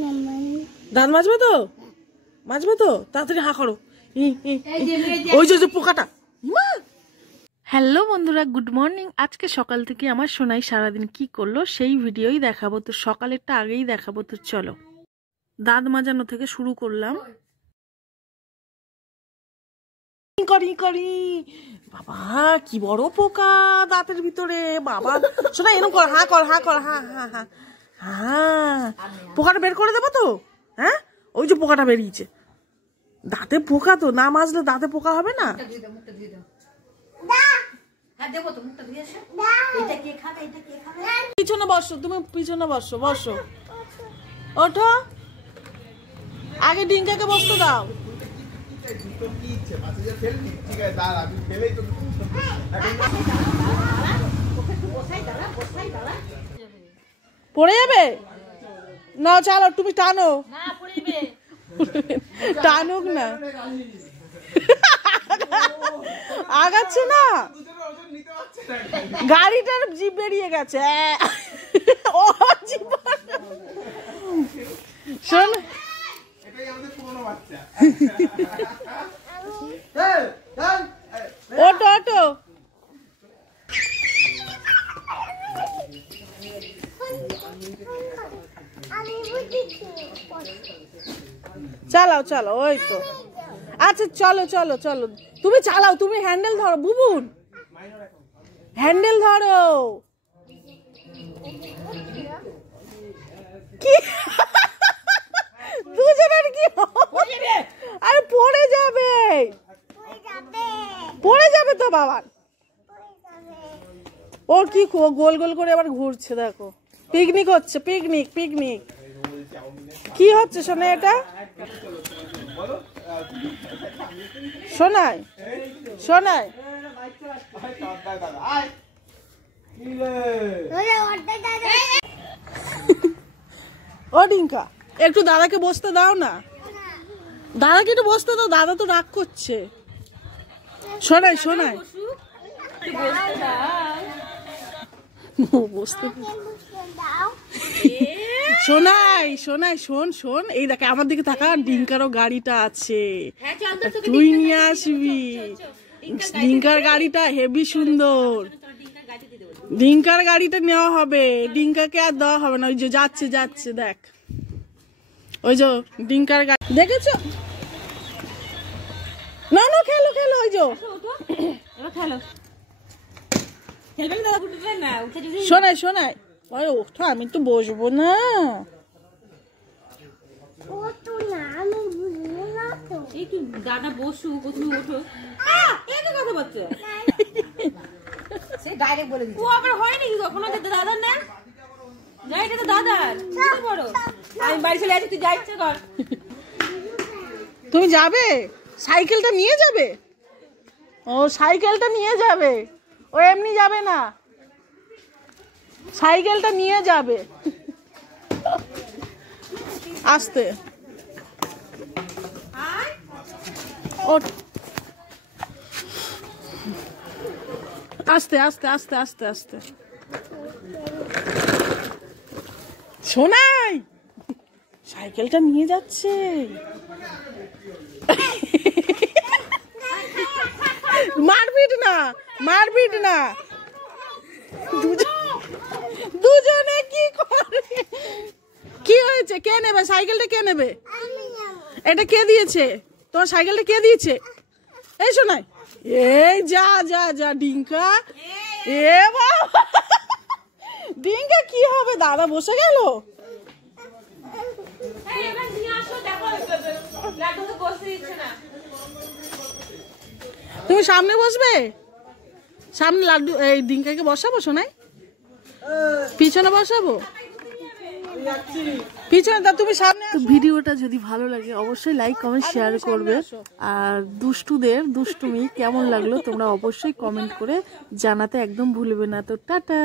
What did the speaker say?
দাঁত মাজবে তো? মাজবে তো? তাড়াতাড়ি হা করো। ওই যে পোকাটা। হ্যালো বন্ধুরা, গুড মর্নিং। আজকে সকাল থেকে আমার সোনাই সারাদিন কি করলো সেই ভিডিওই দেখাবো। তো সকালেরটা আগেই দেখাবো। তো চলো, দাঁত মাজানো থেকে শুরু করলাম। করি বাবা, কি বড় পোকা দাঁতের ভিতরে বাবা। শোনা এরকম কর, হা কর, হা কর, হা হা হা হ্যাঁ। পোকাটা বের করে দেবো তো? হ্যাঁ, ওই যে পোকাটা বেরিয়েছে। দাঁতে পোকা তো, না মাজলে দাঁতে পোকা হবে না। পিছনে বসো, তুমি পিছনে বসো, বসো। ওঠো, আগে ডিঙ্কাকে বসতে দাও। পড়ে যাবে না, চলো তুমি টানো। টানুক না, আগাচ্ছে না, গাড়িটার জিপ বেরিয়ে গেছে। ও জিপ, শোন ওটো ওটো। চালাও চালাও, ওই তো। আচ্ছা চলো চলো চলো, তুমি চালাও, তুমি হ্যান্ডেল ধরো বুবুন, হ্যান্ডেল ধরো। কি দুজনের কি? আরে পড়ে যাবে, পড়ে যাবে তো বাবা। ও কি গোল গোল করে আবার ঘুরছে, দেখো। পিকনিক হচ্ছে, পিকনিক পিকনিক। কি হচ্ছে শোনা এটা? শোনাই শোনাই, ও ডিঙ্কা একটু দাদাকে বসতে দাও না, দাদাকে একটু বসতে দাও, দাদা তো রাগ করছে। শোনাই শোনাই, বসতে শোনাই শোনাই, শোন শোন, এই দেখে আমার দিকে থাকা, ডিঙ্কারও গাড়িটা আছে, তুই নিয়ে আসবি। ডিঙ্কার গাড়িটা হেভি সুন্দর, ডিঙ্কার গাড়িটা নেওয়া হবে, ডিঙ্কাকে আর দেওয়া হবে না। ওই যে যাচ্ছে যাচ্ছে, দেখ ওই যে ডিঙ্কার গাড়ি, দেখেছো? না না, খেলো খেলো, ওই যে শোনাই শোনাই, ওঠো, আমি তো বসবো না। দাদা বসু, তুমি ওঠো। কথা বলছে, ও আবার হয় নাকি কখনো? দাদার না, এটা তো দাদার বড়। আমি বাড়ি চলে আসি, তুই যা ইচ্ছে কর। তুমি যাবে? সাইকেলটা নিয়ে যাবে? ও সাইকেলটা নিয়ে যাবে, ও এমনি যাবে না, সাইকেলটা নিয়ে যাবে। আস্তে আস্তে আস্তে আস্তে আস্তে আস্তে। শোনাই, সাইকেলটা নিয়ে যাচ্ছে। মারপিট না, মারপিট না। দুজনে কি করে? কি হয়েছে? কে নেবে সাইকেলটা? কে নেবে? এটা কে দিয়েছে তোমার সাইকেলটা? কে দিয়েছে? এই শোনাই, এই যা যা যা ডিঙ্কা। এ বাবা, ডিঙ্কা কি হবে? দাদা বসে গেল। তুমি সামনে বসবে? সামনে লাড্ডু, এই ডিঙ্কাকে বসাবো শোনাই, পিছনে বসাবো, পিছনে তা তুমি সামনে। ভিডিওটা যদি ভালো লাগে অবশ্যই লাইক কমেন্ট শেয়ার করবে, আর দুষ্টুদের দুষ্টুমি কেমন লাগলো তোমরা অবশ্যই কমেন্ট করে জানাতে একদম ভুলবে না। তো টাটা।